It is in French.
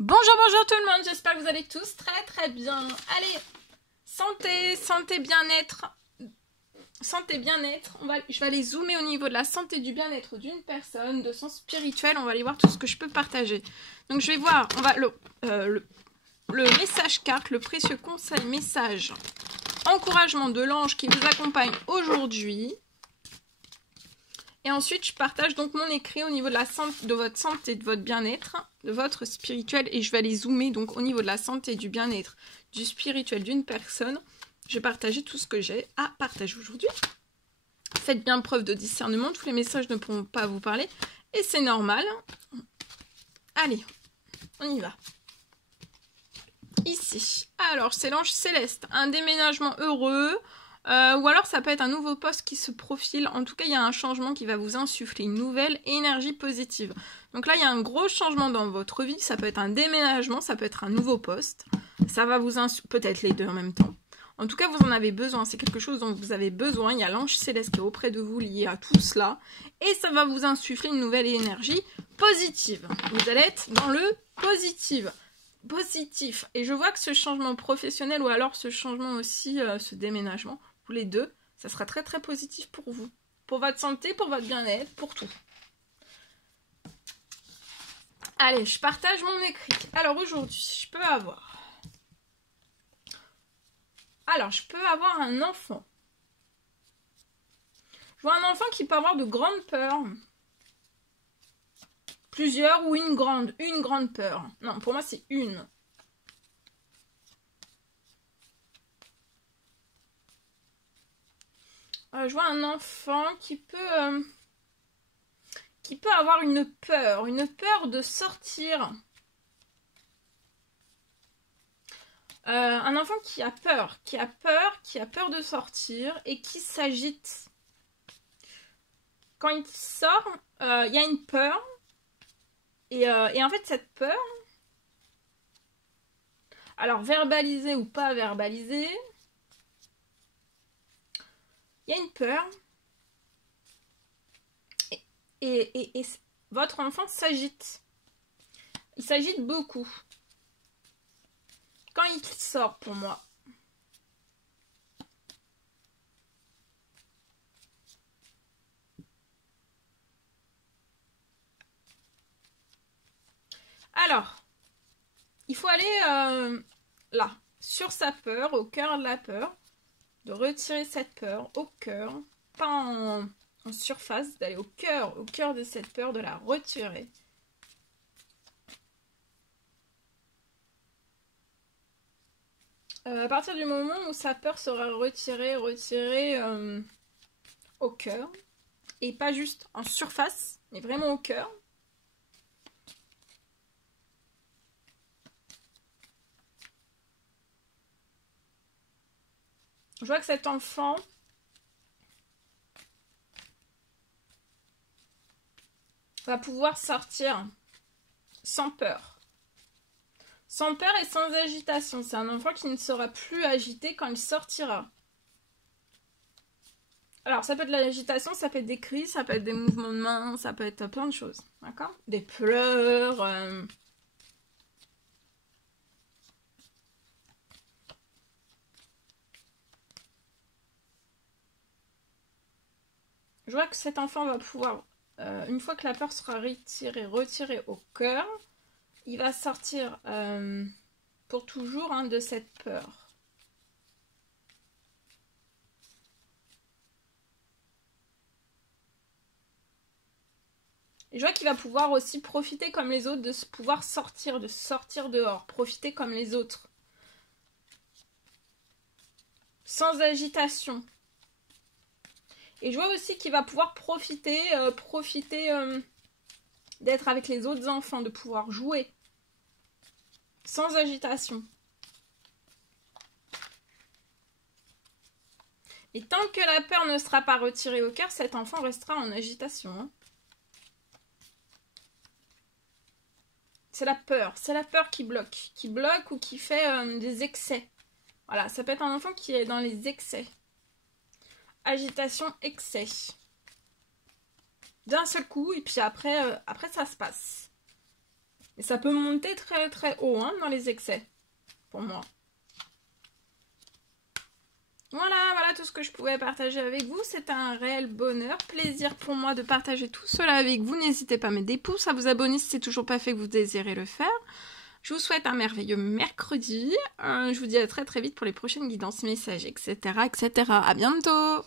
Bonjour tout le monde, j'espère que vous allez tous très bien. Allez, santé, bien-être. Santé, bien-être. Je vais aller zoomer au niveau de la santé du bien-être d'une personne, de son spirituel. On va aller voir tout ce que je peux partager. Donc je vais voir, on va le message carte, le précieux conseil message, encouragement de l'ange qui vous accompagne aujourd'hui. Et ensuite, je partage donc mon écrit au niveau de votre santé, de votre bien-être, de votre spirituel. Et je vais aller zoomer donc au niveau de la santé, du bien-être, du spirituel d'une personne. Je vais partager tout ce que j'ai à partager aujourd'hui. Faites bien preuve de discernement. Tous les messages ne pourront pas vous parler. Et c'est normal. Allez, on y va. Ici. Alors, c'est l'ange céleste. Un déménagement heureux. Ou alors ça peut être un nouveau poste qui se profile. En tout cas, il y a un changement qui va vous insuffler une nouvelle énergie positive. Donc là, il y a un gros changement dans votre vie. Ça peut être un déménagement, ça peut être un nouveau poste. Ça va vous peut-être les deux en même temps. En tout cas, vous en avez besoin. C'est quelque chose dont vous avez besoin. Il y a l'ange céleste qui est auprès de vous lié à tout cela. Et ça va vous insuffler une nouvelle énergie positive. Vous allez être dans le positif. Et je vois que ce changement professionnel ou alors ce changement aussi, ce déménagement, pour les deux, ça sera très positif pour vous. Pour votre santé, pour votre bien-être, pour tout. Allez, je partage mon écrit. Alors aujourd'hui, je peux avoir un enfant. Je vois un enfant qui peut avoir de grandes peurs. Plusieurs ou une grande peur. Non, pour moi, c'est une. Je vois un enfant qui peut avoir une peur de sortir. Un enfant qui a peur de sortir et qui s'agite. Quand il sort, il y a une peur. Et en fait, cette peur, alors verbalisée ou pas verbalisée, il y a une peur. Et votre enfant s'agite. Il s'agite beaucoup. Quand il sort, pour moi. Alors, il faut aller là, sur sa peur, au cœur de la peur, de retirer cette peur au cœur, pas en surface, d'aller au cœur de cette peur, de la retirer. À partir du moment où sa peur sera retirée au cœur, et pas juste en surface, mais vraiment au cœur. Je vois que cet enfant va pouvoir sortir sans peur. Sans peur et sans agitation. C'est un enfant qui ne sera plus agité quand il sortira. Alors, ça peut être de l'agitation, ça peut être des cris, ça peut être des mouvements de main, ça peut être plein de choses. D'accord ? Des pleurs. Je vois que cet enfant va pouvoir, une fois que la peur sera retirée au cœur, il va sortir pour toujours de cette peur. Et je vois qu'il va pouvoir aussi profiter comme les autres de pouvoir sortir dehors, profiter comme les autres. Sans agitation. Et je vois aussi qu'il va pouvoir profiter d'être avec les autres enfants, de pouvoir jouer. Sans agitation. Et tant que la peur ne sera pas retirée au cœur, cet enfant restera en agitation. Hein. C'est la peur qui bloque ou qui fait des excès. Voilà, ça peut être un enfant qui est dans les excès. Agitation, excès. D'un seul coup, et puis après ça se passe. Et ça peut monter très très haut hein, dans les excès, pour moi. Voilà tout ce que je pouvais partager avec vous. C'est un réel bonheur, plaisir pour moi de partager tout cela avec vous. N'hésitez pas à mettre des pouces, à vous abonner si c'est toujours pas fait que vous désirez le faire. Je vous souhaite un merveilleux mercredi. Je vous dis à très très vite pour les prochaines guidances, messages, etc. À bientôt!